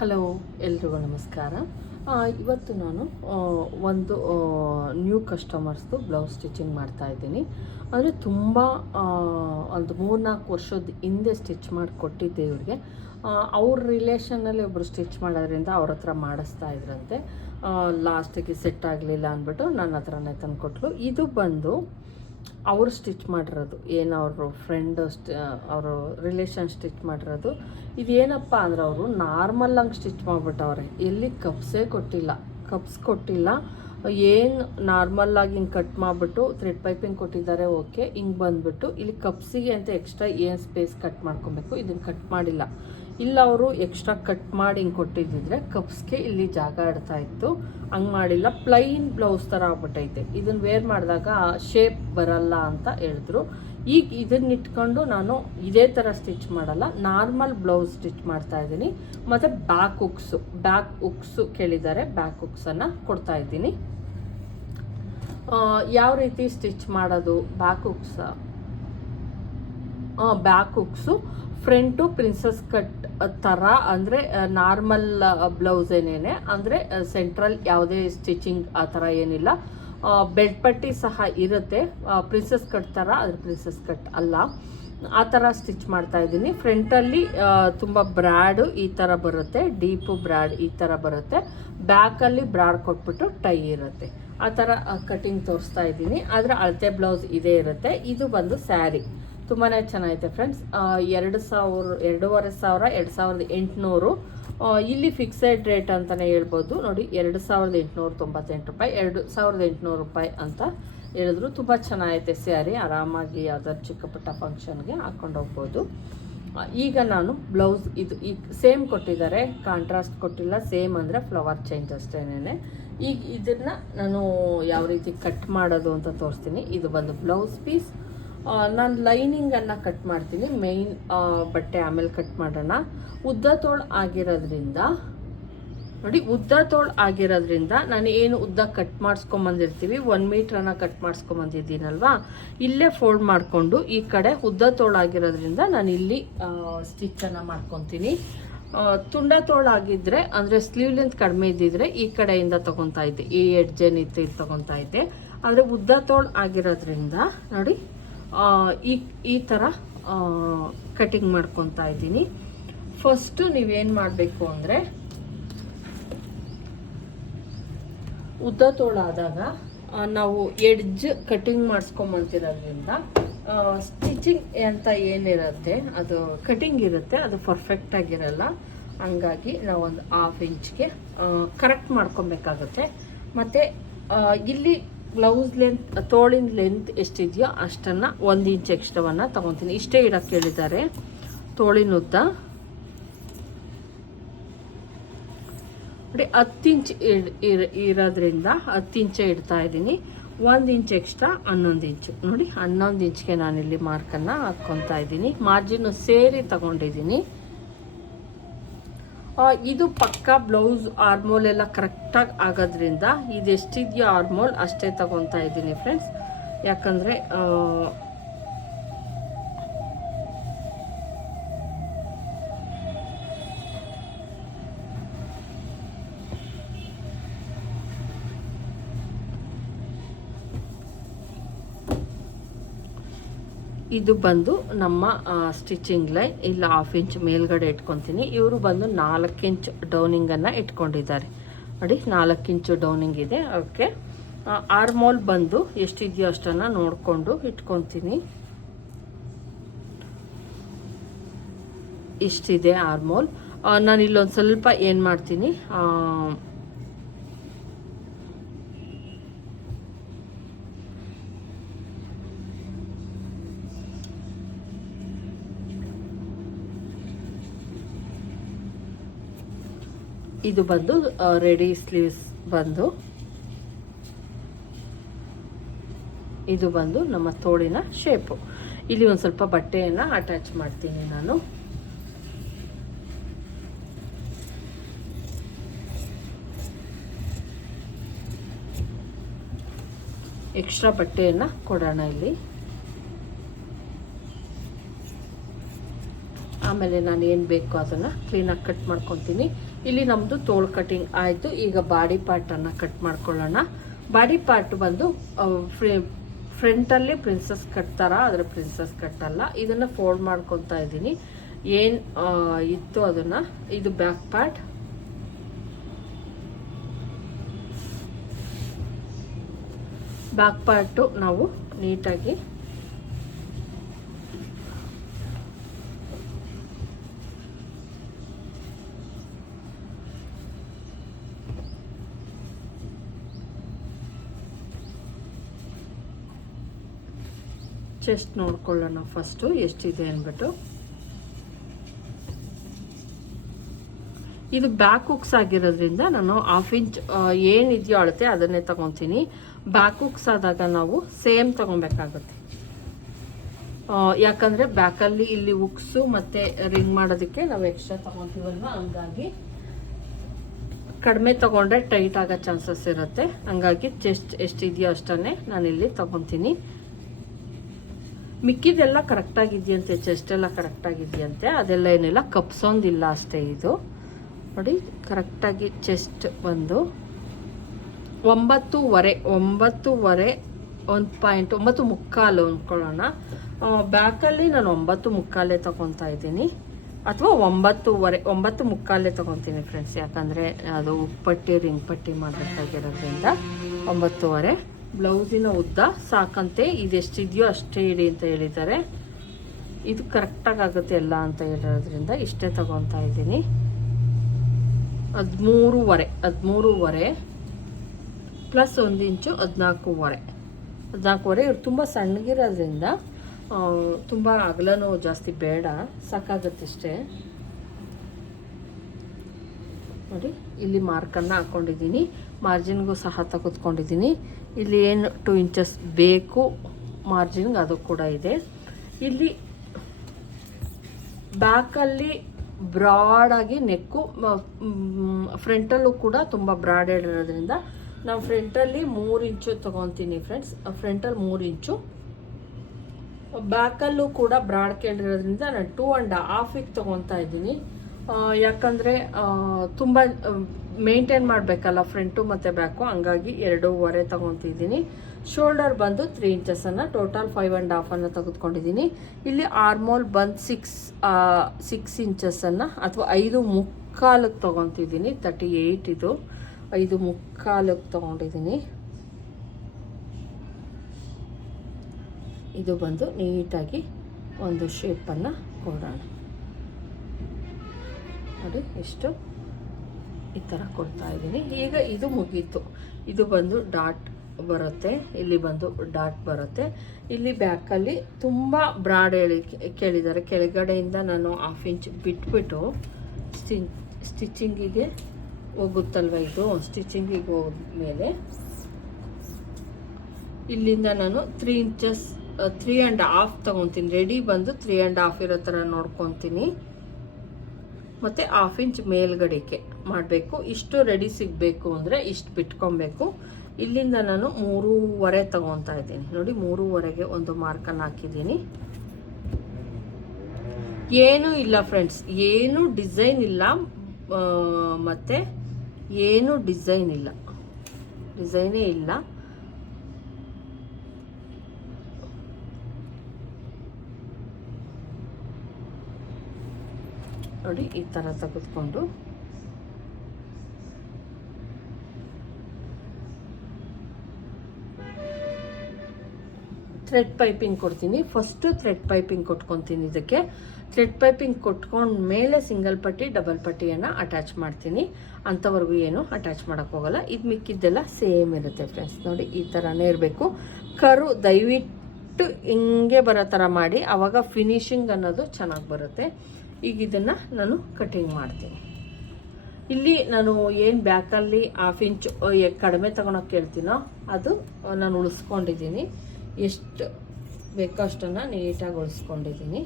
Hello, ಎಲ್ರಿಗೂ ನಮಸ್ಕಾರ. ಇವತ್ತು ನಾನು ಒಂದು ನ್ಯೂ ಕಸ್ಟಮರ್ಸ್ದು ಬ್ಲೌಸ್ ಸ್ಟಿಚಿಂಗ್ ಮಾಡ್ತಾ ಇದ್ದೀನಿ. ಅಂದರೆ ತುಂಬ ಒಂದು ಮೂರ್ನಾಲ್ಕು ವರ್ಷದ ಹಿಂದೆ ಸ್ಟಿಚ್ ಮಾಡಿ ಕೊಟ್ಟಿದ್ದೆ ಇವ್ರಿಗೆ. ಅವ್ರ ರಿಲೇಷನಲ್ಲಿ ಒಬ್ಬರು ಸ್ಟಿಚ್ ಮಾಡೋದ್ರಿಂದ ಅವ್ರ ಹತ್ರ ಮಾಡಿಸ್ತಾ ಇದ್ರಂತೆ. ಲಾಸ್ಟಿಗೆ ಸೆಟ್ ಆಗಲಿಲ್ಲ ಅಂದ್ಬಿಟ್ಟು ನನ್ನ ಹತ್ರನೇ ತಂದುಕೊಟ್ಲು. ಇದು ಬಂದು ಅವರು ಸ್ಟಿಚ್ ಮಾಡಿರೋದು, ಏನು ಅವರು ಫ್ರೆಂಡ್ ಅವರು ರಿಲೇಷನ್ ಸ್ಟಿಚ್ ಮಾಡಿರೋದು. ಇದು ಏನಪ್ಪ ಅಂದ್ರೆ ಅವರು ನಾರ್ಮಲ್ ಹಂಗೆ ಸ್ಟಿಚ್ ಮಾಡಿಬಿಟ್ಟವ್ರೆ. ಎಲ್ಲಿ ಕಪ್ಸೇ ಕೊಟ್ಟಿಲ್ಲ. ಕಪ್ಸ್ ಕೊಟ್ಟಿಲ್ಲ. ಏನು ನಾರ್ಮಲ್ ಆಗಿ ಹಿಂಗೆ ಕಟ್ ಮಾಡಿಬಿಟ್ಟು ಥ್ರೆಡ್ ಪೈಪಿಂಗ್ ಕೊಟ್ಟಿದ್ದಾರೆ ಓಕೆ ಹಿಂಗೆ ಬಂದ್ಬಿಟ್ಟು ಇಲ್ಲಿ ಕಪ್ಸಿಗೆ ಅಂತ ಎಕ್ಸ್ಟ್ರಾ ಏನು ಸ್ಪೇಸ್ ಕಟ್ ಮಾಡ್ಕೊಬೇಕು ಇದನ್ನು ಕಟ್ ಮಾಡಿಲ್ಲ. ಇಲ್ಲ ಅವರು ಎಕ್ಸ್ಟ್ರಾ ಕಟ್ ಮಾಡಿ ಹಿಂಗೆ ಕೊಟ್ಟಿದ್ದಿದ್ರೆ ಕಪ್ಸ್ಗೆ ಇಲ್ಲಿ ಜಾಗ ಇಡ್ತಾ ಇತ್ತು. ಹಂಗೆ ಮಾಡಿಲ್ಲ. ಪ್ಲೈನ್ ಬ್ಲೌಸ್ ಥರ ಆಗ್ಬಿಟ್ಟೈತೆ. ಇದನ್ನು ವೇರ್ ಮಾಡಿದಾಗ ಶೇಪ್ ಬರಲ್ಲ ಅಂತ ಹೇಳಿದ್ರು. ಈಗ ಇದನ್ನ ಇಟ್ಕೊಂಡು ನಾನು ಇದೇ ಥರ ಸ್ಟಿಚ್ ಮಾಡಲ್ಲ. ನಾರ್ಮಲ್ ಬ್ಲೌಸ್ ಸ್ಟಿಚ್ ಮಾಡ್ತಾ ಇದ್ದೀನಿ. ಮತ್ತು ಬ್ಯಾಕ್ ಉಕ್ಸು ಬ್ಯಾಕ್ ಉಕ್ಸು ಕೇಳಿದ್ದಾರೆ. ಬ್ಯಾಕ್ ಉಕ್ಸನ್ನು ಕೊಡ್ತಾ ಇದ್ದೀನಿ. ಯಾವ ರೀತಿ ಸ್ಟಿಚ್ ಮಾಡೋದು? Back hooks back hooks front princess cut ಥರ ಅಂದರೆ ನಾರ್ಮಲ್ ಬ್ಲೌಸ್ ಏನೇನೆ, ಅಂದರೆ ಸೆಂಟ್ರಲ್ ಯಾವುದೇ ಸ್ಟಿಚಿಂಗ್ ಆ ಥರ ಏನಿಲ್ಲ. ಬೆಲ್ಟ್ ಪಟ್ಟಿ ಸಹ ಇರುತ್ತೆ. ಪ್ರಿನ್ಸಸ್ ಕಟ್ ಥರ ಆದರೆ ಪ್ರಿನ್ಸಸ್ ಕಟ್ ಅಲ್ಲ. ಆ ಥರ ಸ್ಟಿಚ್ ಮಾಡ್ತಾ ಇದ್ದೀನಿ. ಫ್ರಂಟಲ್ಲಿ ತುಂಬ ಬ್ರ್ಯಾಡು ಈ ಥರ ಬರುತ್ತೆ. ಡೀಪು ಬ್ರ್ಯಾಡ್ ಈ ಥರ ಬರುತ್ತೆ. ಬ್ಯಾಕಲ್ಲಿ ಬ್ರಾಡ್ ಕೊಟ್ಬಿಟ್ಟು ಟೈ ಇರುತ್ತೆ. ಆ ಥರ ಕಟಿಂಗ್ ತೋರಿಸ್ತಾ ಇದ್ದೀನಿ. ಆದರೆ ಅಳತೆ ಬ್ಲೌಸ್ ಇದೇ ಇರುತ್ತೆ. ಇದು ಬಂದು ಸ್ಯಾರಿ. ತುಂಬಾ ಚೆನ್ನಾಗೈತೆ ಫ್ರೆಂಡ್ಸ್ ಎರಡು ಸಾವಿರ, ಎರಡೂವರೆ ಸಾವಿರ, ಎರಡು ಸಾವಿರದ ಎಂಟುನೂರು. ಇಲ್ಲಿ ಫಿಕ್ಸೆಡ್ ರೇಟ್ ಅಂತಲೇ ಹೇಳ್ಬೋದು. ನೋಡಿ, ಎರಡು ಸಾವಿರದ ಎಂಟುನೂರ ತೊಂಬತ್ತೆಂಟು ರೂಪಾಯಿ, ಎರಡು ಸಾವಿರದ ಎಂಟುನೂರು ರೂಪಾಯಿ ಅಂತ ಹೇಳಿದ್ರು. ತುಂಬ ಚೆನ್ನಾಗೈತೆ ಸ್ಯಾರಿ. ಆರಾಮಾಗಿ ಯಾವ್ದಾದ್ರು ಚಿಕ್ಕ ಪುಟ್ಟ ಫಂಕ್ಷನ್ಗೆ ಹಾಕೊಂಡು ಹೋಗ್ಬೋದು. ಈಗ ನಾನು ಬ್ಲೌಸ್ ಇದು ಈ ಸೇಮ್ ಕೊಟ್ಟಿದ್ದಾರೆ. ಕಾಂಟ್ರಾಸ್ಟ್ ಕೊಟ್ಟಿಲ್ಲ. ಸೇಮ್ ಅಂದರೆ ಫ್ಲವರ್ ಚೇಂಜ್ ಅಷ್ಟೇನೆ ಈಗ ಇದನ್ನು ನಾನು ಯಾವ ರೀತಿ ಕಟ್ ಮಾಡೋದು ಅಂತ ತೋರಿಸ್ತೀನಿ. ಇದು ಬಂದು ಬ್ಲೌಸ್ ಪೀಸ್ ನಾನು ಲೈನಿಂಗನ್ನು ಕಟ್ ಮಾಡ್ತೀನಿ. ಮೇಯ್ನ್ ಬಟ್ಟೆ ಆಮೇಲೆ ಕಟ್ ಮಾಡೋಣ. ಉದ್ದ ತೋಳು ಆಗಿರೋದ್ರಿಂದ, ನೋಡಿ, ಉದ್ದ ತೋಳು ಆಗಿರೋದ್ರಿಂದ ನಾನು ಏನು ಉದ್ದ ಕಟ್ ಮಾಡಿಸ್ಕೊಂಬಂದಿರ್ತೀವಿ ಒನ್ ಮೀಟ್ರನ್ನು ಕಟ್ ಮಾಡಿಸ್ಕೊಂಬಂದಿದ್ದೀನಲ್ವಾ ಇಲ್ಲೇ ಫೋಲ್ಡ್ ಮಾಡಿಕೊಂಡು ಈ ಕಡೆ ಉದ್ದ ತೋಳು ಆಗಿರೋದ್ರಿಂದ ನಾನು ಇಲ್ಲಿ ಸ್ಟಿಚ್ಚನ್ನು ಮಾಡ್ಕೊತೀನಿ. ತುಂಡ ತೋಳು ಆಗಿದ್ರೆ, ಅಂದರೆ ಸ್ಲೀವ್ ಲೆಂತ್ ಕಡಿಮೆ ಇದ್ದಿದ್ರೆ ಈ ಕಡೆಯಿಂದ ತಗೊತಾ ಇದ್ದೆ. ಈ ಎಡ್ಜ್ ಏನಿತ್ತು ಇದು ತೊಗೊತಾ ಇದ್ದೆ. ಆದರೆ ಉದ್ದ ತೋಳು ಆಗಿರೋದ್ರಿಂದ, ನೋಡಿ ಈ ಈ ಥರ ಕಟಿಂಗ್ ಮಾಡ್ಕೊತಾ ಇದ್ದೀನಿ. ಫಸ್ಟು ನೀವೇನು ಮಾಡಬೇಕು ಅಂದರೆ, ಉದ್ದ ತೋಳಾದಾಗ ಆದಾಗ ನಾವು ಎಡ್ಜ್ ಕಟಿಂಗ್ ಮಾಡಿಸ್ಕೊಂಬಂತಿರೋದ್ರಿಂದ ಸ್ಟಿಚಿಂಗ್ ಅಂತ ಏನಿರುತ್ತೆ, ಅದು ಕಟಿಂಗ್ ಇರುತ್ತೆ, ಅದು ಪರ್ಫೆಕ್ಟ್ ಆಗಿರಲ್ಲ. ಹಂಗಾಗಿ ನಾವು ಒಂದು ಹಾಫ್ ಇಂಚ್ಗೆ ಕರೆಕ್ಟ್ ಮಾಡ್ಕೊಬೇಕಾಗುತ್ತೆ. ಮತ್ತು ಇಲ್ಲಿ ಬ್ಲೌಸ್ ಲೆಂತ್ ತೋಳಿನ ಲೆಂತ್ ಎಷ್ಟಿದೆಯೋ ಅಷ್ಟನ್ನು ಒಂದು ಇಂಚ್ ಎಕ್ಸ್ಟ್ರಾವನ್ನು ತೊಗೊತೀನಿ. ಇಷ್ಟೇ ಇಡೋಕ್ಕೆ ಹೇಳಿದ್ದಾರೆ. ತೋಳಿನ ಉದ್ದ. ನೋಡಿ, ಹತ್ತು ಇಂಚ್ ಇರೋದ್ರಿಂದ ಹತ್ತು ಇಂಚೆ ಇಡ್ತಾ ಇದ್ದೀನಿ. ಒಂದು ಇಂಚ್ ಎಕ್ಸ್ಟ್ರಾ ಹನ್ನೊಂದು ಇಂಚು ನೋಡಿ, ಹನ್ನೊಂದು ಇಂಚ್ಗೆ ನಾನಿಲ್ಲಿ ಮಾರ್ಕನ್ನು ಹಾಕ್ಕೊತಾ ಇದ್ದೀನಿ. ಮಾರ್ಜಿನ್ನು ಸೇರಿ ತಗೊಂಡಿದ್ದೀನಿ. ಇದು ಪಕ್ಕ ಬ್ಲೌಸ್ ಆರ್ಮೋಲ್ ಎಲ್ಲ ಕರೆಕ್ಟಾಗಿ ಆಗೋದ್ರಿಂದ ಇದು ಎಷ್ಟಿದೆಯೋ ಆರ್ಮೋಲ್ ಅಷ್ಟೇ ತಗೊತಾ ಇದ್ದೀನಿ ಫ್ರೆಂಡ್ಸ್ ಯಾಕಂದರೆ ಇದು ಬಂದು ನಮ್ಮ ಸ್ಟಿಚಿಂಗ್ ಲೈನ್ ಇಲ್ಲ ಹಾಫ್ ಇಂಚ್ ಮೇಲ್ಗಡೆ ಇಟ್ಕೊತೀನಿ. ಇವರು ಬಂದು ನಾಲ್ಕು ಇಂಚ್ ಡೌನಿಂಗನ್ನು ಇಟ್ಕೊಂಡಿದ್ದಾರೆ. ನೋಡಿ, ನಾಲ್ಕು ಇಂಚು ಡೌನಿಂಗ್ ಇದೆ. ಓಕೆ. ಆರ್ಮೋಲ್ ಬಂದು ಎಷ್ಟಿದೆಯೋ ಅಷ್ಟನ್ನು ನೋಡಿಕೊಂಡು ಇಟ್ಕೊತೀನಿ. ಇಷ್ಟಿದೆ ಆರ್ಮೋಲ್ ನಾನು ಇಲ್ಲೊಂದು ಸ್ವಲ್ಪ ಏನು ಮಾಡ್ತೀನಿ ಇದು ಬಂದು ರೆಡಿ ಸ್ಲೀವ್ಸ್ ಬಂದು. ಇದು ಬಂದು ನಮ್ಮ ತೋಳಿನ ಶೇಪು ಇಲ್ಲಿ ಒಂದು ಸ್ವಲ್ಪ ಬಟ್ಟೆಯನ್ನು ಅಟ್ಯಾಚ್ ಮಾಡ್ತೀನಿ ನಾನು. ಎಕ್ಸ್ಟ್ರಾ ಬಟ್ಟೆಯನ್ನು ಕೊಡೋಣ ಇಲ್ಲಿ. ಆಮೇಲೆ ನಾನು ಏನು ಬೇಕೋ ಅದನ್ನು ಕ್ಲೀನಾಗಿ ಕಟ್ ಮಾಡ್ಕೊತೀನಿ. ಇಲ್ಲಿ ನಮ್ಮದು ತೋಳು ಕಟಿಂಗ್ ಆಯಿತು. ಈಗ ಬಾಡಿ ಪಾರ್ಟನ್ನು ಕಟ್ ಮಾಡ್ಕೊಳ್ಳೋಣ. ಬಾಡಿ ಪಾರ್ಟ್ ಬಂದು ಫ್ರಂಟಲ್ಲಿ ಪ್ರಿನ್ಸಸ್ ಕಟ್ ಆದರೆ ಪ್ರಿನ್ಸಸ್ ಕಟ್ ಅಲ್ಲ ಇದನ್ನು ಫೋಲ್ಡ್ ಮಾಡ್ಕೊತಾ ಇದ್ದೀನಿ. ಏನು ಇತ್ತು ಅದನ್ನು? ಇದು ಬ್ಯಾಕ್ ಪಾರ್ಟ್. ಬ್ಯಾಕ್ ಪಾರ್ಟು ನಾವು ನೀಟಾಗಿ ಚೆಸ್ಟ್ ನೋಡ್ಕೊಳ್ಳೋಣ ಫಸ್ಟು ಎಷ್ಟಿದೆ ಅಂದ್ಬಿಟ್ಟು. ಇದು ಬ್ಯಾಕ್ ಹುಕ್ಸ್ ಆಗಿರೋದ್ರಿಂದ ನಾನು ಹಾಫ್ ಇಂಚ್ ಏನಿದೆಯೋ ಅಳತೆ ಅದನ್ನೇ ತಗೊತೀನಿ. ಬ್ಯಾಕ್ ಹುಕ್ಸ್ ಆದಾಗ ನಾವು ಸೇಮ್ ತಗೊಬೇಕಾಗುತ್ತೆ. ಯಾಕಂದರೆ ಬ್ಯಾಕಲ್ಲಿ ಇಲ್ಲಿ ಹುಕ್ಸು ಮತ್ತೆ ರಿಂಗ್ ಮಾಡೋದಕ್ಕೆ ನಾವು ಎಕ್ಸ್ಟ್ರಾ ತಗೊತೀವಲ್ವ? ಹಂಗಾಗಿ ಕಡಿಮೆ ತಗೊಂಡ್ರೆ ಟೈಟ್ ಆಗೋ ಚಾನ್ಸಸ್ ಇರುತ್ತೆ. ಹಂಗಾಗಿ ಚೆಸ್ಟ್ ಎಷ್ಟಿದೆಯೋ ಅಷ್ಟನ್ನೇ ನಾನಿಲ್ಲಿ ತಗೊತೀನಿ. ಮಿಕ್ಕಿದೆಲ್ಲ ಕರೆಕ್ಟಾಗಿದೆಯಂತೆ ಚೆಸ್ಟ್ ಎಲ್ಲ ಕರೆಕ್ಟಾಗಿದೆಯಂತೆ, ಅದೆಲ್ಲ ಏನಿಲ್ಲ ಕಪ್ಸೊಂದಿಲ್ಲ ಅಷ್ಟೇ ಇದು. ನೋಡಿ, ಕರೆಕ್ಟಾಗಿ ಚೆಸ್ಟ್ ಬಂದು ಒಂಬತ್ತೂವರೆ ಒಂಬತ್ತೂವರೆ, ಒಂದು ಪಾಯಿಂಟ್ ಒಂಬತ್ತು ಮುಕ್ಕಾಲು ಅಂದ್ಕೊಳ್ಳೋಣ ಬ್ಯಾಕಲ್ಲಿ ನಾನು ಒಂಬತ್ತು ಮುಕ್ಕಾಲೇ ತಗೊತಾ ಇದ್ದೀನಿ. ಅಥವಾ ಒಂಬತ್ತೂವರೆ, ಒಂಬತ್ತು ಮುಕ್ಕಾಲೇ ತಗೊತೀನಿ ಫ್ರೆಂಡ್ಸ್ ಯಾಕಂದರೆ ಅದು ಉಪ್ಪಟ್ಟಿ ರಿಂಗ್ ಪಟ್ಟಿ ಮಾಡಬೇಕಾಗಿರೋದ್ರಿಂದ ಒಂಬತ್ತುವರೆ. ಬ್ಲೌಸಿನ ಉದ್ದ ಸಾಕಂತೆ, ಇದೆಷ್ಟಿದೆಯೋ ಅಷ್ಟೇ ಇಡಿ ಅಂತ ಹೇಳಿದ್ದಾರೆ. ಇದು ಕರೆಕ್ಟಾಗಿ ಆಗುತ್ತೆ ಎಲ್ಲ ಅಂತ ಹೇಳಿರೋದ್ರಿಂದ ಇಷ್ಟೇ ತಗೊತಾ ಇದ್ದೀನಿ. ಹದಿಮೂರುವರೆ ಹದಿಮೂರುವರೆ ಪ್ಲಸ್ ಒಂದು ಇಂಚು ಹದಿನಾಲ್ಕೂವರೆ. ಹದಿನಾಲ್ಕೂವರೆ, ಇವ್ರು ತುಂಬ ಸಣ್ಣಗಿರೋದ್ರಿಂದ ತುಂಬ ಅಗಲನೂ ಜಾಸ್ತಿ ಬೇಡ, ಸಾಕಾಗತ್ತೆ ಇಷ್ಟೇ. ನೋಡಿ, ಇಲ್ಲಿ ಮಾರ್ಕನ್ನು ಹಾಕ್ಕೊಂಡಿದ್ದೀನಿ ಮಾರ್ಜಿನ್ಗೂ ಸಹ ತೆಗೆದುಕೊಂಡಿದ್ದೀನಿ. ಇಲ್ಲಿ ಏನು ಟು ಇಂಚಸ್ ಬೇಕು. ಮಾರ್ಜಿನ್ಗೆ ಅದು ಕೂಡ ಇದೆ. ಇಲ್ಲಿ ಬ್ಯಾಕಲ್ಲಿ ಬ್ರಾಡಾಗಿ ನೆಕ್ಕು ಫ್ರಂಟಲ್ಲೂ ಕೂಡ ತುಂಬ ಬ್ರಾಡ್ ಇರೋದ್ರಿಂದ ನಾವು ಫ್ರಂಟಲ್ಲಿ ಮೂರು ಇಂಚು ತೊಗೊತೀನಿ ಫ್ರೆಂಡ್ಸ್ ಫ್ರಂಟಲ್ಲಿ ಮೂರು ಇಂಚು ಬ್ಯಾಕಲ್ಲೂ ಕೂಡ ಬ್ರಾಡ್ ಕೇಳಿರೋದ್ರಿಂದ ನಾನು ಟೂ ಆ್ಯಂಡ್ ಹಾಫಿಗೆ ತೊಗೊತಾ ಇದ್ದೀನಿ. ಯಾಕಂದರೆ ತುಂಬ ಮೇಂಟೈನ್ ಮಾಡಬೇಕಲ್ಲ ಫ್ರಂಟು ಮತ್ತೆ ಬ್ಯಾಕು ಹಂಗಾಗಿ ಎರಡೂವರೆ ತೊಗೊತಿದ್ದೀನಿ. ಶೋಲ್ಡರ್ ಬಂದು ತ್ರೀ ಇಂಚಸನ್ನು ಟೋಟಲ್ ಫೈವ್ ಆ್ಯಂಡ್ ಹಾಫನ್ನು ತೆಗೆದುಕೊಂಡಿದ್ದೀನಿ. ಇಲ್ಲಿ ಆರ್ಮೋಲ್ ಬಂದು ಸಿಕ್ಸ್ ಸಿಕ್ಸ್ ಇಂಚಸನ್ನು ಅಥವಾ ಐದು ಮುಕ್ಕಾಲಿಗೆ ತೊಗೊತಿದ್ದೀನಿ. ತರ್ಟಿ ಏಯ್ಟ್ ಇದು. ಐದು ಮುಕ್ಕಾಲಕ್ಕೆ ತೊಗೊಂಡಿದ್ದೀನಿ. ಇದು ಬಂದು ನೀಟಾಗಿ ಒಂದು ಶೇಪನ್ನು ಕೊಡೋಣ. ನೋಡಿ, ಎಷ್ಟು ಈ ಥರ ಕೊಡ್ತಾ ಇದ್ದೀನಿ. ಈಗ ಇದು ಮುಗೀತು. ಇದು ಬಂದು ಡಾಟ್ ಬರುತ್ತೆ, ಇಲ್ಲಿ ಬಂದು ಡಾಟ್ ಬರುತ್ತೆ. ಇಲ್ಲಿ ಬ್ಯಾಕಲ್ಲಿ ತುಂಬ ಬ್ರಾಡ್ ಹೇಳಿ ಕೇಳಿದ್ದಾರೆ. ಕೆಳಗಡೆಯಿಂದ ನಾನು ಹಾಫ್ ಇಂಚ್ ಬಿಟ್ಬಿಟ್ಟು ಸ್ಟಿ ಸ್ಟಿಚಿಂಗಿಗೆ ಹೋಗುತ್ತಲ್ವ ಇದು? ಸ್ಟಿಚಿಂಗಿಗೆ ಹೋದ್ಮೇಲೆ ಇಲ್ಲಿಂದ ನಾನು three inches three and half ತೊಗೊತೀನಿ. Ready ಬಂದು ತ್ರೀ ಆ್ಯಂಡ್ ಹಾಫ್ ಇರೋ ಥರ ನೋಡ್ಕೊತೀನಿ. ಮತ್ತು ಹಾಫ್ ಇಂಚ್ ಮೇಲ್ಗಡೆಗೆ ಮಾಡಬೇಕು. ಇಷ್ಟು ರೆಡಿ ಸಿಗಬೇಕು ಅಂದರೆ ಇಷ್ಟು ಬಿಟ್ಕೊಬೇಕು. ಇಲ್ಲಿಂದ ನಾನು ಮೂರೂವರೆ ತಗೊತಾ ಇದ್ದೀನಿ. ನೋಡಿ, ಮೂರೂವರೆಗೆ ಒಂದು ಮಾರ್ಕನ್ನು ಹಾಕಿದ್ದೀನಿ. ಏನೂ ಇಲ್ಲ ಫ್ರೆಂಡ್ಸ್ ಏನೂ ಡಿಸೈನ್ ಇಲ್ಲ. ಮತ್ತು ಏನೂ ಡಿಸೈನ್ ಇಲ್ಲ. ಡಿಸೈನೇ ಇಲ್ಲ. ನೋಡಿ ಈ ಥರ ತೆಗೆದುಕೊಂಡು. ಥ್ರೆಡ್ ಪೈಪಿಂಗ್ ಕೊಡ್ತೀನಿ. ಫಸ್ಟು ಥ್ರೆಡ್ ಪೈಪಿಂಗ್ ಕೊಟ್ಕೊತೀನಿ ಇದಕ್ಕೆ. ಥ್ರೆಡ್ ಪೈಪಿಂಗ್ ಕೊಟ್ಕೊಂಡ ಮೇಲೆ ಸಿಂಗಲ್ ಪಟ್ಟಿ ಡಬಲ್ ಪಟ್ಟಿಯನ್ನು ಅಟ್ಯಾಚ್ ಮಾಡ್ತೀನಿ. ಅಂಥವರೆಗೂ ಏನು ಅಟ್ಯಾಚ್ ಮಾಡೋಕ್ಕೋಗಲ್ಲ ಇದು ಮಿಕ್ಕಿದ್ದೆಲ್ಲ ಸೇಮ್ ಇರುತ್ತೆ ಫ್ರೆಂಡ್ಸ್ ನೋಡಿ ಈ ಥರನೇ ಇರಬೇಕು. ಕರು ದಯವಿಟ್ಟು ಹಿಂಗೆ ಬರೋ ಥರ ಮಾಡಿ. ಆವಾಗ ಫಿನಿಶಿಂಗ್ ಅನ್ನೋದು ಚೆನ್ನಾಗಿ ಬರುತ್ತೆ. ಈಗ ಇದನ್ನು ನಾನು ಕಟಿಂಗ್ ಮಾಡ್ತೀನಿ. ಇಲ್ಲಿ ನಾನು ಏನು ಬ್ಯಾಕಲ್ಲಿ ಹಾಫ್ ಇಂಚ್ ಕಡಿಮೆ ತಗೊಳಕ್ಕೆ ಹೇಳ್ತೀನೋ ಅದು ನಾನು ಉಳಿಸ್ಕೊಂಡಿದ್ದೀನಿ. ಎಷ್ಟು ಬೇಕೋ ಅಷ್ಟನ್ನು ನೀಟಾಗಿ ಉಳಿಸ್ಕೊಂಡಿದ್ದೀನಿ.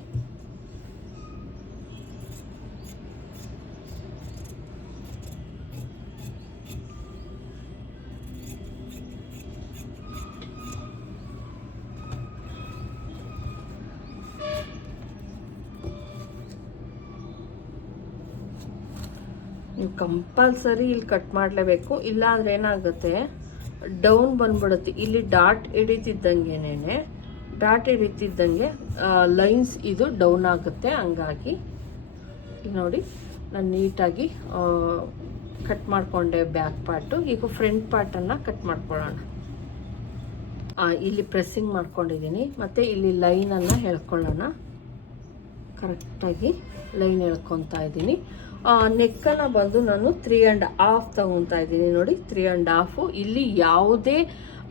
ಕಂಪಲ್ಸರಿ ಇಲ್ಲಿ ಕಟ್ ಮಾಡಲೇಬೇಕು. ಇಲ್ಲ ಅಂದ್ರೆ ಏನಾಗುತ್ತೆ ಡೌನ್ ಬಂದ್ಬಿಡುತ್ತೆ. ಇಲ್ಲಿ ಡಾಟ್ ಹಿಡಿತಿದ್ದಂಗೆನೇ ಡಾಟ್ ಹಿಡಿತಿದ್ದಂಗೆ ಲೈನ್ಸ್ ಇದು ಡೌನ್ ಆಗುತ್ತೆ. ಹಂಗಾಗಿ ನೋಡಿ, ನಾನು ನೀಟಾಗಿ ಕಟ್ ಮಾಡಿಕೊಂಡೆ ಬ್ಯಾಕ್ ಪಾರ್ಟು ಈಗ ಫ್ರಂಟ್ ಪಾರ್ಟನ್ನು ಕಟ್ ಮಾಡ್ಕೊಳ್ಳೋಣ. ಇಲ್ಲಿ ಪ್ರೆಸ್ಸಿಂಗ್ ಮಾಡ್ಕೊಂಡಿದ್ದೀನಿ. ಮತ್ತು ಇಲ್ಲಿ ಲೈನನ್ನು ಹೇಳ್ಕೊಳ್ಳೋಣ ಕರೆಕ್ಟಾಗಿ ಲೈನ್ ಹೇಳ್ಕೊತಾ ಇದ್ದೀನಿ. ನೆಕ್ಕನ್ನು ಬಂದು ನಾನು ತ್ರೀ ಆ್ಯಂಡ್ ಹಾಫ್ ತಗೊತಾ ಇದ್ದೀನಿ ನೋಡಿ ತ್ರೀ ಆ್ಯಂಡ್ ಹಾಫು ಇಲ್ಲಿ ಯಾವುದೇ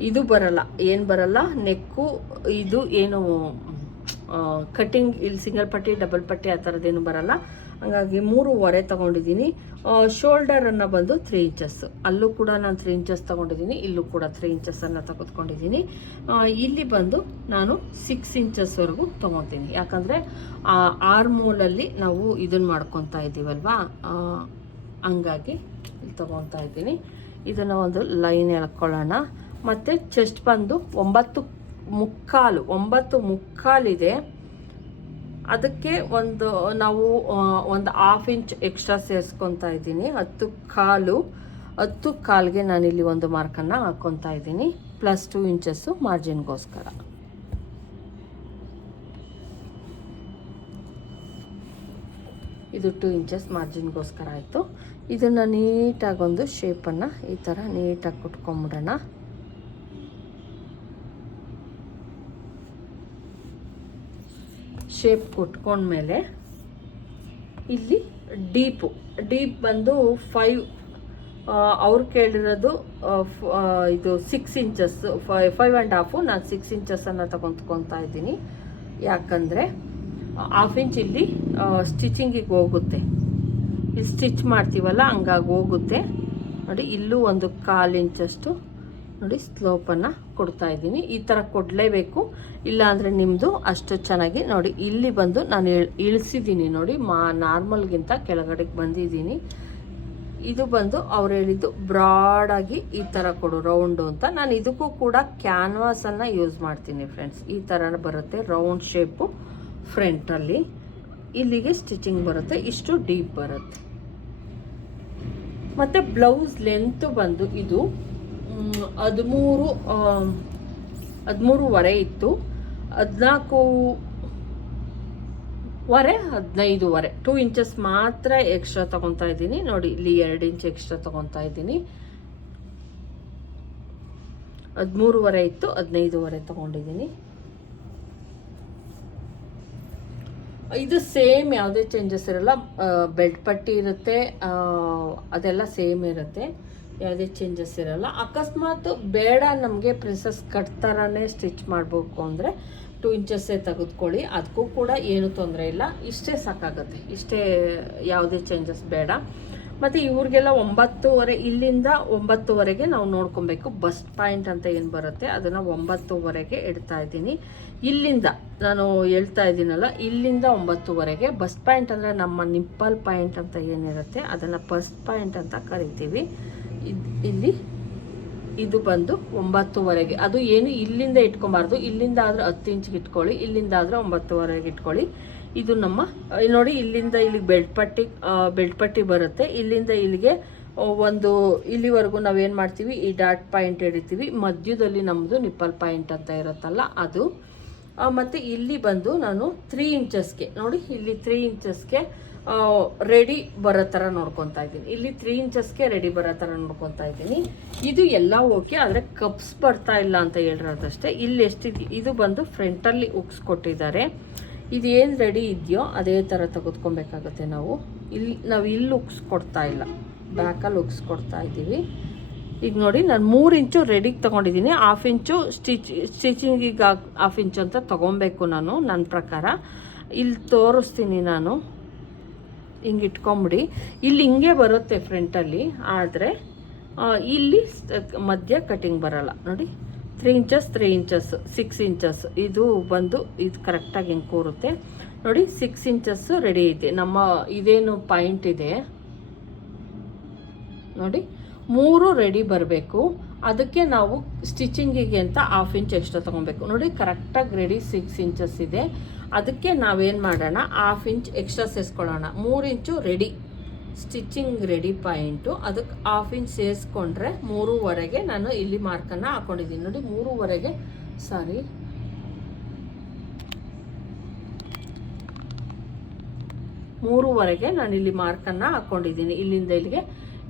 ಇದು ಬರಲ್ಲ. ಏನು ಬರಲ್ಲ? ನೆಕ್ಕು, ಇದು ಏನು ಕಟ್ಟಿಂಗ್ ಇಲ್ಲಿ ಸಿಂಗಲ್ ಪಟ್ಟಿ ಡಬಲ್ ಪಟ್ಟಿ ಆ ಥರದ್ದೇನು ಬರಲ್ಲ. ಹಂಗಾಗಿ ತಗೊಂಡಿದ್ದೀನಿ. ಶೋಲ್ಡರನ್ನು ಬಂದು ತ್ರೀ ಇಂಚಸ್ ಅಲ್ಲೂ ಕೂಡ ನಾನು ತ್ರೀ ಇಂಚಸ್ ತಗೊಂಡಿದ್ದೀನಿ, ಇಲ್ಲೂ ಕೂಡ ತ್ರೀ ಇಂಚಸ್ಸನ್ನು ತೆಗೆದುಕೊಂಡಿದ್ದೀನಿ. ಇಲ್ಲಿ ಬಂದು ನಾನು ಸಿಕ್ಸ್ ಇಂಚಸ್ವರೆಗೂ ತೊಗೊತೀನಿ. ಯಾಕಂದರೆ ಆರ್ಮೋಲಲ್ಲಿ ನಾವು ಇದನ್ನು ಮಾಡ್ಕೊತಾ ಇದ್ದೀವಲ್ವಾ? ಹಂಗಾಗಿ ಇಲ್ಲಿ ತೊಗೊತಾ ಇದ್ದೀನಿ. ಇದನ್ನು ಒಂದು ಲೈನ್ ಎಳ್ಕೊಳ್ಳೋಣ. ಮತ್ತು ಚೆಸ್ಟ್ ಬಂದು ಒಂಬತ್ತು ಮುಕ್ಕಾಲು, ಒಂಬತ್ತು ಮುಕ್ಕಾಲಿದೆ. ಅದಕ್ಕೆ ಒಂದು, ನಾವು ಒಂದು ಹಾಫ್ ಇಂಚ್ ಎಕ್ಸ್ಟ್ರಾ ಸೇರಿಸ್ಕೊತಾ ಇದ್ದೀನಿ. ಹತ್ತು ಕಾಲು, ಹತ್ತು ಕಾಲಿಗೆ ನಾನಿಲ್ಲಿ ಒಂದು ಮಾರ್ಕನ್ನು ಹಾಕ್ಕೊತಾ ಇದ್ದೀನಿ. ಪ್ಲಸ್ ಟೂ ಇಂಚಸ್ಸು ಮಾರ್ಜಿನ್ಗೋಸ್ಕರ ಇದು ಟೂ ಇಂಚಸ್ ಮಾರ್ಜಿನ್ಗೋಸ್ಕರ ಆಯಿತು. ಇದನ್ನು ನೀಟಾಗಿ ಒಂದು ಶೇಪನ್ನು ಈ ಥರ ನೀಟಾಗಿ ಕುಟ್ಕೊಂಬಿಡೋಣ. ಶೇಪ್ ಕೊಟ್ಕೊಂಡ್ಮೇಲೆ ಇಲ್ಲಿ ಡೀಪು ಡೀಪ್ ಬಂದು ಫೈವ್ ಅವ್ರು ಕೇಳಿರೋದು ಇದು ಸಿಕ್ಸ್ ಇಂಚಸ್ ಫೈ ಫೈವ್ ಆ್ಯಂಡ್ ಹಾಫು ನಾನು ಸಿಕ್ಸ್ ಇಂಚಸ್ಸನ್ನು ತಗೊಂತ್ಕೊತಾ ಇದ್ದೀನಿ. ಯಾಕಂದರೆ ಹಾಫ್ ಇಂಚ್ ಇಲ್ಲಿ ಸ್ಟಿಚಿಂಗಿಗೆ ಹೋಗುತ್ತೆ. ಇಲ್ಲಿ ಸ್ಟಿಚ್ ಮಾಡ್ತೀವಲ್ಲ, ಹಂಗಾಗಿ ಹೋಗುತ್ತೆ. ನೋಡಿ, ಇಲ್ಲೂ ಒಂದು ಕಾಲು ಇಂಚಷ್ಟು ನೋಡಿ ಸ್ಲೋಪನ್ನು ಕೊಡ್ತಾ ಇದ್ದೀನಿ. ಈ ಥರ ಕೊಡಲೇಬೇಕು. ಇಲ್ಲಾಂದರೆ ನಿಮ್ಮದು ಅಷ್ಟು ಚೆನ್ನಾಗಿ ನೋಡಿ, ಇಲ್ಲಿ ಬಂದು ನಾನು ಇಳ್- ಇಳಿಸಿದ್ದೀನಿ ನೋಡಿ, ಮಾ, ನಾರ್ಮಲ್ಗಿಂತ ಕೆಳಗಡೆಗೆ ಬಂದಿದ್ದೀನಿ. ಇದು ಬಂದು ಅವ್ರು ಹೇಳಿದ್ದು ಬ್ರಾಡಾಗಿ ಈ ಥರ ಕೊಡು, ರೌಂಡು ಅಂತ. ನಾನು ಇದಕ್ಕೂ ಕೂಡ ಕ್ಯಾನ್ವಾಸನ್ನು ಯೂಸ್ ಮಾಡ್ತೀನಿ ಫ್ರೆಂಡ್ಸ್. ಈ ಥರ ಬರುತ್ತೆ ರೌಂಡ್ ಶೇಪು ಫ್ರಂಟಲ್ಲಿ ಇಲ್ಲಿಗೆ ಸ್ಟಿಚಿಂಗ್ ಬರುತ್ತೆ, ಇಷ್ಟು ಡೀಪ್ ಬರುತ್ತೆ. ಮತ್ತು ಬ್ಲೌಸ್ ಲೆಂತ್ ಬಂದು ಇದು ಹದಿಮೂರು ಹದಿಮೂರುವರೆ ಇತ್ತು. ಹದಿನಾಲ್ಕು ವರೆ ಹದಿನೈದುವರೆ. ಟೂ ಇಂಚಸ್ ಮಾತ್ರ ಎಕ್ಸ್ಟ್ರಾ ತಗೊತಾ ಇದ್ದೀನಿ. ನೋಡಿ, ಇಲ್ಲಿ ಎರಡು ಇಂಚ್ ಎಕ್ಸ್ಟ್ರಾ ತಗೊತಾ ಇದ್ದೀನಿ. ಹದಿಮೂರುವರೆ ಇತ್ತು, ಹದಿನೈದುವರೆ ತಗೊಂಡಿದ್ದೀನಿ. ಇದು ಸೇಮ್ ಯಾವುದೇ ಚೇಂಜಸ್ ಇರಲ್ಲ. ಬೆಡ್ ಪಟ್ಟಿ ಇರುತ್ತೆ. ಅದೆಲ್ಲ ಸೇಮ್ ಇರುತ್ತೆ. ಯಾವುದೇ ಚೇಂಜಸ್ ಇರಲ್ಲ. ಅಕಸ್ಮಾತ್ ಬೇಡ ನಮಗೆ ಪ್ರಿನ್ಸಸ್ ಕಟ್ ಥರನೇ ಸ್ಟಿಚ್ ಮಾಡಬೇಕು ಅಂದರೆ ಟೂ ಇಂಚಸ್ಸೇ ತೆಗೆದುಕೊಳ್ಳಿ. ಅದಕ್ಕೂ ಕೂಡ ಏನು ತೊಂದರೆ ಇಲ್ಲ. ಇಷ್ಟೇ ಸಾಕಾಗುತ್ತೆ. ಇಷ್ಟೇ ಯಾವುದೇ ಚೇಂಜಸ್ ಬೇಡ. ಮತ್ತು ಇವ್ರಿಗೆಲ್ಲ ಒಂಬತ್ತುವರೆ, ಇಲ್ಲಿಂದ ಒಂಬತ್ತುವರೆಗೆ ನಾವು ನೋಡ್ಕೊಬೇಕು. ಬಸ್ಟ್ ಪಾಯಿಂಟ್ ಅಂತ ಏನು ಬರುತ್ತೆ? ಅದನ್ನು ಒಂಬತ್ತುವರೆಗೆ ಇಡ್ತಾ ಇದ್ದೀನಿ. ಇಲ್ಲಿಂದ, ನಾನು ಹೇಳ್ತಾ ಇದ್ದೀನಲ್ಲ, ಇಲ್ಲಿಂದ ಒಂಬತ್ತುವರೆಗೆ ಬಸ್ಟ್ ಪಾಯಿಂಟ್ ಅಂದರೆ ನಮ್ಮ ನಿಪ್ಪಲ್ ಪಾಯಿಂಟ್ ಅಂತ ಏನಿರುತ್ತೆ, ಅದನ್ನು ಬಸ್ಟ್ ಪಾಯಿಂಟ್ ಅಂತ ಕರಿತೀವಿ. ಇಲ್ಲಿ ಇದು ಬಂದು ಒಂಬತ್ತುವರೆಗೆ. ಅದು ಏನು ಇಲ್ಲಿಂದ ಇಟ್ಕೊಬಾರ್ದು. ಇಲ್ಲಿಂದ ಆದರೆ ಹತ್ತು ಇಂಚಿಗೆ ಇಟ್ಕೊಳ್ಳಿ. ಇಲ್ಲಿಂದ ಆದರೆ ಒಂಬತ್ತುವರೆಗೆ ಇಟ್ಕೊಳ್ಳಿ. ಇದು ನಮ್ಮ ನೋಡಿ, ಇಲ್ಲಿಂದ ಇಲ್ಲಿಗೆ ಬೆಲ್ಟ್ ಪಟ್ಟಿ ಬೆಲ್ಟ್ ಪಟ್ಟಿ ಬರುತ್ತೆ. ಇಲ್ಲಿಂದ ಇಲ್ಲಿಗೆ ಒಂದು, ಇಲ್ಲಿವರೆಗೂ ನಾವೇನು ಮಾಡ್ತೀವಿ? ಈ ಡಾಟ್ ಪಾಯಿಂಟ್ ಹಿಡಿತೀವಿ ಮಧ್ಯದಲ್ಲಿ ನಮ್ಮದು ನಿಪ್ಪಲ್ ಪಾಯಿಂಟ್ ಅಂತ ಇರುತ್ತಲ್ಲ, ಅದು. ಮತ್ತೆ ಇಲ್ಲಿ ಬಂದು ನಾನು ತ್ರೀ ಇಂಚಸ್ಗೆ, ನೋಡಿ, ಇಲ್ಲಿ ತ್ರೀ ಇಂಚಸ್ಗೆ ರೆಡಿ ಬರೋ ಥರ ನೋಡ್ಕೊತಾ ಇದ್ದೀನಿ. ಇಲ್ಲಿ ತ್ರೀ ಇಂಚಸ್ಗೆ ರೆಡಿ ಬರೋ ಥರ ನೋಡ್ಕೊತಾ ಇದ್ದೀನಿ. ಇದು ಎಲ್ಲ ಓಕೆ ಆದರೆ ಕಪ್ಸ್ ಬರ್ತಾ ಇಲ್ಲ ಅಂತ ಹೇಳಿರೋದಷ್ಟೇ. ಇಲ್ಲಿ ಎಷ್ಟಿದೆ? ಇದು ಬಂದು ಫ್ರಂಟಲ್ಲಿ ಉಕ್ಸ್ ಕೊಟ್ಟಿದ್ದಾರೆ. ಇದು ಏನು ರೆಡಿ ಇದೆಯೋ ಅದೇ ಥರ ತೆಗೆದುಕೊಬೇಕಾಗುತ್ತೆ ನಾವು. ಇಲ್ಲಿ ನಾವು ಇಲ್ಲಿ ಉಕ್ಸ್ ಕೊಡ್ತಾ ಇಲ್ಲ. ಬ್ಯಾಕಲ್ಲಿ ಉಕ್ಸ್ ಕೊಡ್ತಾ ಇದ್ದೀವಿ. ಈಗ ನೋಡಿ, ನಾನು ಮೂರು ಇಂಚು ರೆಡಿಗೆ ತೊಗೊಂಡಿದ್ದೀನಿ. ಹಾಫ್ ಇಂಚು ಸ್ಟಿಚ್ ಸ್ಟಿಚಿಂಗಿಗೆ ಹಾಫ್ ಇಂಚು ಅಂತ ತೊಗೊಬೇಕು ನಾನು ನನ್ನ ಪ್ರಕಾರ. ಇಲ್ಲಿ ತೋರಿಸ್ತೀನಿ ನಾನು. ಹಿಂಗೆ ಇಟ್ಕೊಂಬಿಡಿ. ಇಲ್ಲಿ ಹಿಂಗೆ ಬರುತ್ತೆ ಫ್ರಂಟಲ್ಲಿ ಆದರೆ ಇಲ್ಲಿ ಮಧ್ಯ ಕಟಿಂಗ್ ಬರಲ್ಲ. ನೋಡಿ three inches three inches six inches ಇದು ಬಂದು ಇದು ಕರೆಕ್ಟಾಗಿ ಹಿಂಗೆ ಕೂರುತ್ತೆ. ನೋಡಿ ಸಿಕ್ಸ್ ಇಂಚಸ್ಸು ರೆಡಿ ಇದೆ. ನಮ್ಮ ಇದೇನು ಪಾಯಿಂಟ್ ಇದೆ. ನೋಡಿ, ಮೂರು ರೆಡಿ ಬರಬೇಕು. ಅದಕ್ಕೆ ನಾವು ಸ್ಟಿಚಿಂಗಿಗೆ ಅಂತ ಹಾಫ್ ಇಂಚ್ ಎಕ್ಸ್ಟ್ರಾ ತೊಗೊಬೇಕು. ನೋಡಿ ಕರೆಕ್ಟಾಗಿ ರೆಡಿ ಸಿಕ್ಸ್ ಇಂಚಸ್ ಇದೆ. ಅದಕ್ಕೆ ನಾವೇನು ಮಾಡೋಣ? ಹಾಫ್ ಇಂಚ್ ಎಕ್ಸ್ಟ್ರಾ ಸೇರಿಸ್ಕೊಳ್ಳೋಣ. ಮೂರು ಇಂಚು ರೆಡಿ ಸ್ಟಿಚಿಂಗ್ ರೆಡಿ ಪಾಯಿಂಟು ಅದಕ್ಕೆ ಹಾಫ್ ಇಂಚ್ ಸೇರಿಸ್ಕೊಂಡ್ರೆ ಮೂರುವರೆಗೆ ನಾನು ಇಲ್ಲಿ ಮಾರ್ಕನ್ನು ಹಾಕೊಂಡಿದ್ದೀನಿ. ನೋಡಿ, ಮೂರುವರೆಗೆ ಸಾರಿ ಮೂರುವರೆಗೆ ನಾನು ಇಲ್ಲಿ ಮಾರ್ಕನ್ನು ಹಾಕೊಂಡಿದ್ದೀನಿ. ಇಲ್ಲಿಂದ ಇಲ್ಲಿಗೆ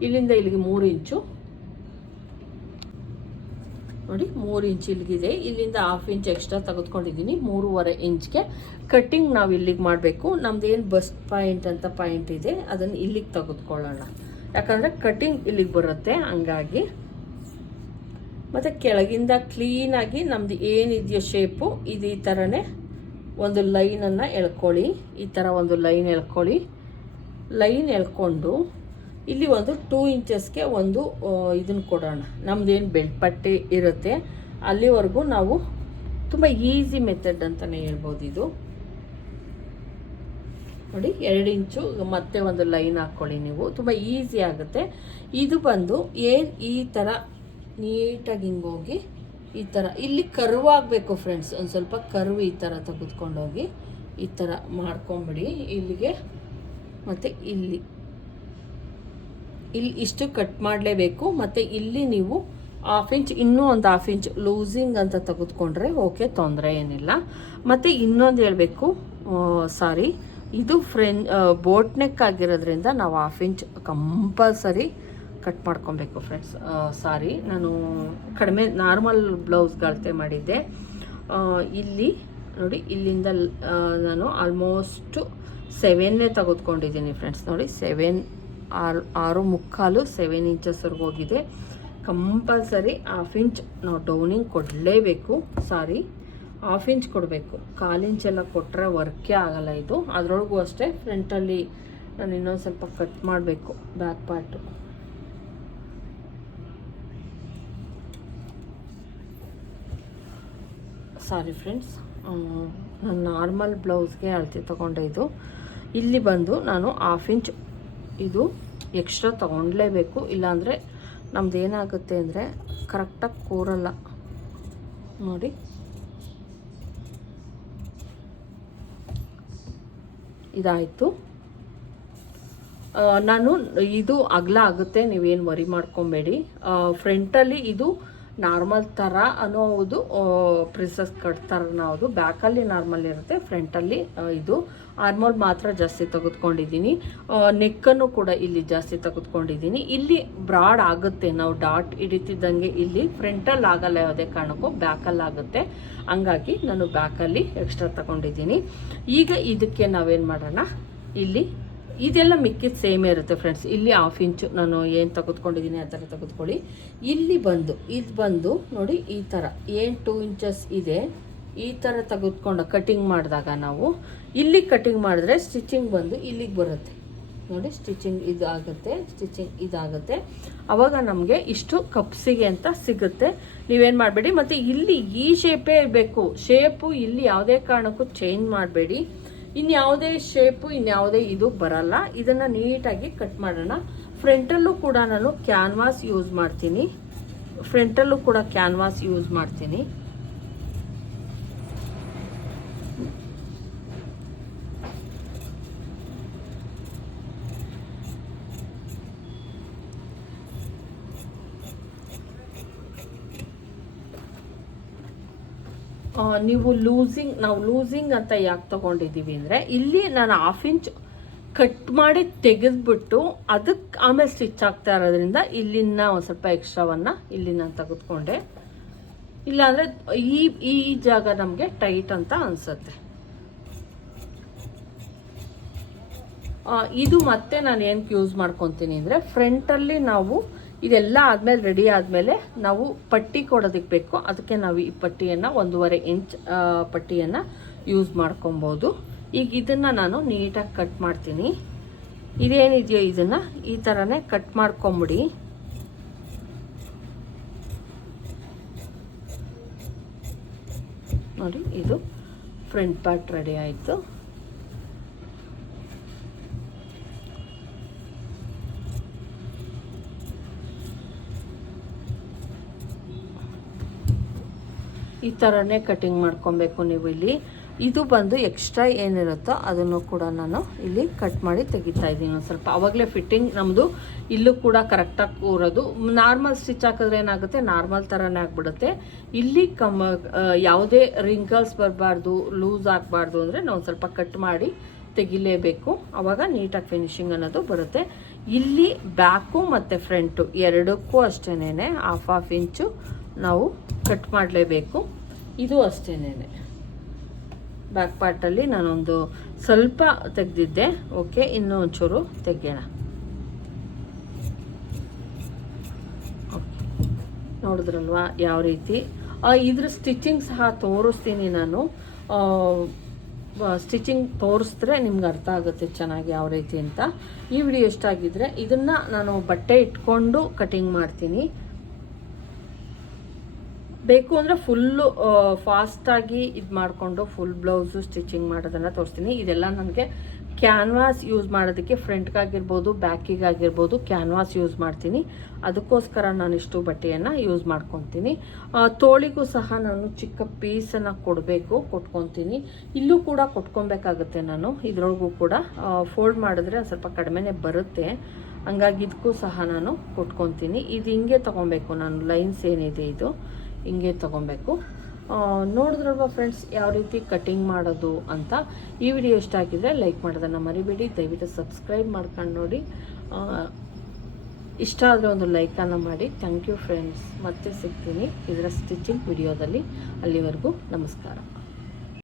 ಇಲ್ಲಿಂದ ಇಲ್ಲಿಗೆ ಮೂರು ಇಂಚು. ನೋಡಿ, ಮೂರು ಇಂಚ್ ಇಲ್ಲಿಗಿದೆ. ಇಲ್ಲಿಂದ ಹಾಫ್ ಇಂಚ್ ಎಕ್ಸ್ಟ್ರಾ ತೆಗೆದುಕೊಂಡಿದ್ದೀನಿ, ಮೂರುವರೆ ಇಂಚ್ಗೆ ಕಟ್ಟಿಂಗ್ ನಾವು ಇಲ್ಲಿಗೆ ಮಾಡಬೇಕು. ನಮ್ದು ಏನು ಬಸ್ಟ್ ಪಾಯಿಂಟ್ ಅಂತ ಪಾಯಿಂಟ್ ಇದೆ, ಅದನ್ನು ಇಲ್ಲಿಗೆ ತೆಗೆದುಕೊಳ್ಳೋಣ. ಯಾಕಂದರೆ ಕಟ್ಟಿಂಗ್ ಇಲ್ಲಿಗೆ ಬರುತ್ತೆ, ಹಂಗಾಗಿ. ಮತ್ತು ಕೆಳಗಿಂದ ಕ್ಲೀನಾಗಿ ನಮ್ದು ಏನಿದೆಯೋ ಶೇಪು ಇದು ಈ ಥರನೇ ಒಂದು ಲೈನನ್ನು ಎಳ್ಕೊಳ್ಳಿ. ಈ ಥರ ಒಂದು ಲೈನ್ ಎಳ್ಕೊಳ್ಳಿ. ಲೈನ್ ಎಳ್ಕೊಂಡು ಇಲ್ಲಿ ಒಂದು ಟೂ ಇಂಚಸ್ಗೆ ಒಂದು ಇದನ್ನು ಕೊಡೋಣ. ನಮ್ಮದೇನು ಬೆಲ್ಟ್ ಪಟ್ಟಿ ಇರುತ್ತೆ. ಅಲ್ಲಿವರೆಗೂ ನಾವು ತುಂಬ ಈಸಿ ಮೆಥಡ್ ಅಂತಲೇ ಹೇಳ್ಬೋದು ಇದು. ನೋಡಿ, ಎರಡು ಇಂಚು ಮತ್ತೆ ಒಂದು ಲೈನ್ ಹಾಕ್ಕೊಳ್ಳಿ ನೀವು. ತುಂಬ ಈಸಿ ಆಗುತ್ತೆ. ಇದು ಬಂದು ಏನು ಈ ಥರ ನೀಟಾಗಿ ಹಿಂಗೋಗಿ ಈ ಥರ ಇಲ್ಲಿ ಕರ್ವ್ ಆಗಬೇಕು ಫ್ರೆಂಡ್ಸ್ ಒಂದು ಸ್ವಲ್ಪ ಕರ್ವ್ ಈ ಥರ ತೆಗೆದುಕೊಂಡೋಗಿ ಈ ಥರ ಮಾಡ್ಕೊಂಬಿಡಿ. ಇಲ್ಲಿಗೆ, ಮತ್ತು ಇಲ್ಲಿ. ಇಲ್ಲಿ ಇಷ್ಟು ಕಟ್ ಮಾಡಲೇಬೇಕು, ಮತ್ತು ಇಲ್ಲಿ ನೀವು ಹಾಫ್ ಇಂಚ್ ಇನ್ನೂ ಒಂದು ಹಾಫ್ ಇಂಚ್ ಲೂಸಿಂಗ್ ಅಂತ ತೆಗೆದುಕೊಂಡ್ರೆ ಓಕೆ ತೊಂದರೆ ಏನಿಲ್ಲ. ಮತ್ತು ಇನ್ನೊಂದು ಹೇಳಬೇಕು ಸಾರಿ ಇದು ಫ್ರೆಂಡ್ ಬೋಟ್ ನೆಕ್ ಆಗಿರೋದ್ರಿಂದ ನಾವು ಹಾಫ್ ಇಂಚ್ ಕಂಪಲ್ಸರಿ ಕಟ್ ಮಾಡ್ಕೊಬೇಕು ಫ್ರೆಂಡ್ಸ್ ಸಾರಿ ನಾನು ಕಡಿಮೆ ನಾರ್ಮಲ್ ಬ್ಲೌಸ್ಗಳತೆ ಮಾಡಿದ್ದೆ. ಇಲ್ಲಿ, ನೋಡಿ, ಇಲ್ಲಿಂದ ನಾನು ಆಲ್ಮೋಸ್ಟು ಸೆವೆನ್ನೇ ತೆಗೆದುಕೊಂಡಿದ್ದೀನಿ ಫ್ರೆಂಡ್ಸ್ ನೋಡಿ ಸೆವೆನ್ ಆರು ಆರು ಮುಕ್ಕಾಲು ಸೆವೆನ್ ಇಂಚಸ್ವರೆಗೆ ಹೋಗಿದೆ. ಕಂಪಲ್ಸರಿ ಹಾಫ್ ಇಂಚ್ ನಾವು ಡೌನಿಂಗ್ ಕೊಡಲೇಬೇಕು ಸಾರಿ ಹಾಫ್ ಇಂಚ್ ಕೊಡಬೇಕು. ಕಾಲು ಎಲ್ಲ ಕೊಟ್ಟರೆ ವರ್ಕೇ ಆಗಲ್ಲ ಇದು. ಅದರೊಳಗೂ ಅಷ್ಟೇ ಫ್ರಂಟಲ್ಲಿ ನಾನು ಇನ್ನೊಂದು ಸ್ವಲ್ಪ ಕಟ್ ಮಾಡಬೇಕು ಬ್ಯಾಕ್ ಪಾರ್ಟು ಸಾರಿ ಫ್ರೆಂಡ್ಸ್ ನಾನು ನಾರ್ಮಲ್ ಬ್ಲೌಸ್ಗೆ ಅಳತೆ ತೊಗೊಂಡೆ ಇದು. ಇಲ್ಲಿ ಬಂದು ನಾನು ಹಾಫ್ ಇಂಚ್ ಇದು ಎಕ್ಸ್ಟ್ರಾ ತೊಗೊಳ್ಲೇಬೇಕು ಇಲ್ಲಾಂದರೆ ನಮ್ದು ಏನಾಗುತ್ತೆ ಅಂದರೆ ಕರೆಕ್ಟಾಗಿ ಕೂರಲ್ಲ. ನೋಡಿ. ಇದಾಯಿತು. ನಾನು ಇದು ಅಗಲ ಆಗುತ್ತೆ, ನೀವೇನು ವರಿ ಮಾಡ್ಕೊಬೇಡಿ. ಫ್ರಂಟಲ್ಲಿ ಇದು ನಾರ್ಮಲ್ ಥರ ಅನ್ನೋದು ಪ್ರಿನ್ಸಸ್ ಕಟ್ ಥರ ಅನ್ನೋದು. ಬ್ಯಾಕಲ್ಲಿ ನಾರ್ಮಲ್ ಇರುತ್ತೆ, ಫ್ರಂಟಲ್ಲಿ ಇದು. ಆರ್ಮೋಲ್ ಮಾತ್ರ ಜಾಸ್ತಿ ತೆಗೆದುಕೊಂಡಿದ್ದೀನಿ. ನೆಕ್ಕನ್ನು ಕೂಡ ಇಲ್ಲಿ ಜಾಸ್ತಿ ತೆಗೆದುಕೊಂಡಿದ್ದೀನಿ. ಇಲ್ಲಿ ಬ್ರಾಡ್ ಆಗುತ್ತೆ, ನಾವು ಡಾಟ್ ಹಿಡಿತಿದ್ದಂಗೆ ಇಲ್ಲಿ. ಫ್ರಂಟಲ್ಲಿ ಆಗಲ್ಲ ಯಾವುದೇ ಕಾರಣಕ್ಕೂ, ಬ್ಯಾಕಲ್ಲಿ ಆಗುತ್ತೆ. ಹಂಗಾಗಿ ನಾನು ಬ್ಯಾಕಲ್ಲಿ ಎಕ್ಸ್ಟ್ರಾ ತಗೊಂಡಿದ್ದೀನಿ. ಈಗ ಇದಕ್ಕೆ ನಾವೇನು ಮಾಡೋಣ? ಇಲ್ಲಿ ಇದೆಲ್ಲ ಮಿಕ್ಕಿದ ಸೇಮ್ ಇರುತ್ತೆ ಫ್ರೆಂಡ್ಸ್ ಇಲ್ಲಿ ಹಾಫ್ ಇಂಚು ನಾನು ಏನು ತೆಗೆದುಕೊಂಡಿದ್ದೀನಿ ಆ ಥರ ತೆಗೆದುಕೊಳ್ಳಿ. ಇಲ್ಲಿ ಬಂದು, ಇದು ಬಂದು ನೋಡಿ ಈ ಥರ. ಏನು ಟೂ ಇಂಚಸ್ ಇದೆ, ಈ ಥರ ತೆಗೆದುಕೊಂಡು ಕಟಿಂಗ್ ಮಾಡಿದಾಗ ನಾವು ಇಲ್ಲಿ ಕಟಿಂಗ್ ಮಾಡಿದ್ರೆ ಸ್ಟಿಚಿಂಗ್ ಬಂದು ಇಲ್ಲಿಗೆ ಬರುತ್ತೆ. ನೋಡಿ ಸ್ಟಿಚಿಂಗ್ ಇದು ಆಗುತ್ತೆ ಸ್ಟಿಚಿಂಗ್ ಇದಾಗುತ್ತೆ. ಅವಾಗ ನಮಗೆ ಇಷ್ಟು ಕಪ್ಸಿಗೆ ಅಂತ ಸಿಗುತ್ತೆ. ನೀವೇನು ಮಾಡಬೇಡಿ, ಮತ್ತು ಇಲ್ಲಿ ಈ ಶೇಪೇ ಇರಬೇಕು ಶೇಪು ಇಲ್ಲಿ ಯಾವುದೇ ಕಾರಣಕ್ಕೂ ಚೇಂಜ್ ಮಾಡಬೇಡಿ. ಇನ್ಯಾವುದೇ ಶೇಪು ಇನ್ಯಾವುದೇ ಇದು ಬರಲ್ಲ. ಇದನ್ನು ನೀಟಾಗಿ ಕಟ್ ಮಾಡೋಣ. ಫ್ರಂಟಲ್ಲೂ ಕೂಡ ನಾನು ಕ್ಯಾನ್ವಾಸ್ ಯೂಸ್ ಮಾಡ್ತೀನಿ. ಫ್ರಂಟಲ್ಲೂ ಕೂಡ ಕ್ಯಾನ್ವಾಸ್ ಯೂಸ್ ಮಾಡ್ತೀನಿ. ನೀವು ಲೂಸಿಂಗ್ ನಾವು ಲೂಸಿಂಗ್ ಅಂತ ಯಾಕೆ ತಗೊಂಡಿದ್ದೀವಿ ಅಂದರೆ, ಇಲ್ಲಿ ನಾನು ಹಾಫ್ ಇಂಚ್ ಕಟ್ ಮಾಡಿ ತೆಗೆದ್ಬಿಟ್ಟು ಅದಕ್ಕೆ ಆಮೇಲೆ ಸ್ಟಿಚ್ ಆಗ್ತಾ ಇರೋದ್ರಿಂದ ಇಲ್ಲಿನ ಒಂದು ಸ್ವಲ್ಪ ಎಕ್ಸ್ಟ್ರಾವನ್ನು ಇಲ್ಲಿ ನಾನು ತೆಗೆದುಕೊಂಡೆ. ಇಲ್ಲಾಂದರೆ ಈ ಈ ಜಾಗ ನಮಗೆ ಟೈಟ್ ಅಂತ ಅನಿಸುತ್ತೆ. ಇದು ಮತ್ತೆ ನಾನು ಏನಕ್ಕೆ ಯೂಸ್ ಮಾಡ್ಕೊತೀನಿ ಅಂದರೆ ಫ್ರಂಟಲ್ಲಿ ನಾವು ಇದೆಲ್ಲ ಆದಮೇಲೆ ರೆಡಿ ಆದಮೇಲೆ ನಾವು ಪಟ್ಟಿ ಕೊಡೋದಕ್ಕೆ ಬೇಕು. ಅದಕ್ಕೆ ನಾವು ಈ ಪಟ್ಟಿಯನ್ನು ಒಂದೂವರೆ ಇಂಚ್ ಪಟ್ಟಿಯನ್ನು ಯೂಸ್ ಮಾಡ್ಕೊಬೋದು. ಈಗ ಇದನ್ನು ನಾನು ನೀಟಾಗಿ ಕಟ್ ಮಾಡ್ತೀನಿ. ಇದೇನಿದೆಯೋ ಇದನ್ನು ಈ ಥರನೇ ಕಟ್ ಮಾಡ್ಕೊಂಬಿಡಿ. ನೋಡಿ, ಇದು ಫ್ರಂಟ್ ಪಾರ್ಟ್ ರೆಡಿ ಆಯಿತು. ಈ ಥರನೇ ಕಟಿಂಗ್ ಮಾಡ್ಕೊಬೇಕು ನೀವು ಇಲ್ಲಿ. ಇದು ಬಂದು ಎಕ್ಸ್ಟ್ರಾ ಏನಿರುತ್ತೋ ಅದನ್ನು ಕೂಡ ನಾನು ಇಲ್ಲಿ ಕಟ್ ಮಾಡಿ ತೆಗಿತಾ ಇದ್ದೀನಿ ಒಂದು ಸ್ವಲ್ಪ. ಅವಾಗಲೇ ಫಿಟ್ಟಿಂಗ್ ನಮ್ಮದು ಇಲ್ಲೂ ಕೂಡ ಕರೆಕ್ಟಾಗಿ ಕೂರೋದು. ನಾರ್ಮಲ್ ಸ್ಟಿಚ್ ಹಾಕಿದ್ರೆ ಏನಾಗುತ್ತೆ? ನಾರ್ಮಲ್ ಥರನೇ ಆಗಿಬಿಡುತ್ತೆ. ಇಲ್ಲಿ ಕಮ್ಮ ಯಾವುದೇ ರಿಂಕಲ್ಸ್ ಬರಬಾರ್ದು ಲೂಸ್ ಆಗಬಾರ್ದು ಅಂದರೆ ನಾವು ಸ್ವಲ್ಪ ಕಟ್ ಮಾಡಿ ತೆಗಿಲೇಬೇಕು. ಆವಾಗ ನೀಟಾಗಿ ಫಿನಿಶಿಂಗ್ ಅನ್ನೋದು ಬರುತ್ತೆ. ಇಲ್ಲಿ ಬ್ಯಾಕು ಮತ್ತು ಫ್ರಂಟು ಎರಡಕ್ಕೂ ಅಷ್ಟೇನೆ ಹಾಫ್ ಹಾಫ್ ಇಂಚು ನಾವು ಕಟ್ ಮಾಡಲೇಬೇಕು. ಇದು ಅಷ್ಟೇನೇ ಬ್ಯಾಕ್ ಪಾರ್ಟಲ್ಲಿ ನಾನೊಂದು ಸ್ವಲ್ಪ ತೆಗೆದಿದ್ದೆ. ಓಕೆ ಇನ್ನೂ ಒಂಚೂರು ತೆಗೆಯೋಣ. ನೋಡಿದ್ರಲ್ವಾ ಯಾವ ರೀತಿ? ಇದ್ರ ಸ್ಟಿಚಿಂಗ್ ಸಹ ತೋರಿಸ್ತೀನಿ ನಾನು. ಸ್ಟಿಚಿಂಗ್ ತೋರಿಸಿದ್ರೆ ನಿಮ್ಗೆ ಅರ್ಥ ಆಗುತ್ತೆ ಚೆನ್ನಾಗಿ ಯಾವ ರೀತಿ ಅಂತ. ಈ ವಿಡಿಯೋ ಎಷ್ಟಾಗಿದ್ರೆ ಇದನ್ನು ನಾನು ಬಟ್ಟೆ ಇಟ್ಕೊಂಡು ಕಟಿಂಗ್ ಮಾಡ್ತೀನಿ. ಬೇಕು ಅಂದರೆ ಫುಲ್ಲು ಫಾಸ್ಟಾಗಿ ಇದು ಮಾಡಿಕೊಂಡು ಫುಲ್ ಬ್ಲೌಸು ಸ್ಟಿಚಿಂಗ್ ಮಾಡೋದನ್ನು ತೋರಿಸ್ತೀನಿ. ಇದೆಲ್ಲ ನನಗೆ ಕ್ಯಾನ್ವಾಸ್ ಯೂಸ್ ಮಾಡೋದಕ್ಕೆ ಫ್ರಂಟ್ಗಾಗಿರ್ಬೋದು ಬ್ಯಾಕಿಗಾಗಿರ್ಬೋದು ಕ್ಯಾನ್ವಾಸ್ ಯೂಸ್ ಮಾಡ್ತೀನಿ. ಅದಕ್ಕೋಸ್ಕರ ನಾನು ಇಷ್ಟು ಬಟ್ಟೆಯನ್ನು ಯೂಸ್ ಮಾಡ್ಕೊತೀನಿ. ತೋಳಿಗೂ ಸಹ ನಾನು ಚಿಕ್ಕ ಪೀಸನ್ನು ಕೊಡಬೇಕು, ಕೊಟ್ಕೊತೀನಿ. ಇಲ್ಲೂ ಕೂಡ ಕೊಟ್ಕೊಬೇಕಾಗುತ್ತೆ ನಾನು. ಇದ್ರೊಳಗೂ ಕೂಡ ಫೋಲ್ಡ್ ಮಾಡಿದ್ರೆ ಒಂದು ಸ್ವಲ್ಪ ಕಡಿಮೆನೇ ಬರುತ್ತೆ. ಹಂಗಾಗಿ ಇದಕ್ಕೂ ಸಹ ನಾನು ಕೊಟ್ಕೊತೀನಿ. ಇದು ಹಿಂಗೆ ತೊಗೊಬೇಕು ನಾನು ಲೈನ್ಸ್ ಏನಿದೆ ಇದು. ಹಿಂಗೆ ತೊಗೊಬೇಕು. ನೋಡಿದ್ರಲ್ವ ಫ್ರೆಂಡ್ಸ್ ಯಾವ ರೀತಿ ಕಟಿಂಗ್ ಮಾಡೋದು ಅಂತ? ಈ ವಿಡಿಯೋ ಇಷ್ಟ ಆಗಿದ್ರೆ ಲೈಕ್ ಮಾಡೋದನ್ನು ಮರಿಬೇಡಿ. ದಯವಿಟ್ಟು ಸಬ್ಸ್ಕ್ರೈಬ್ ಮಾಡ್ಕೊಂಡು ನೋಡಿ. ಇಷ್ಟ ಆದರೆ ಒಂದು ಲೈಕನ್ನು ಮಾಡಿ. ಥ್ಯಾಂಕ್ ಯು ಫ್ರೆಂಡ್ಸ್ ಮತ್ತೆ ಸಿಗ್ತೀನಿ ಇದರ ಸ್ಟಿಚಿಂಗ್ ವಿಡಿಯೋದಲ್ಲಿ ಅಲ್ಲಿವರೆಗೂ ನಮಸ್ಕಾರ.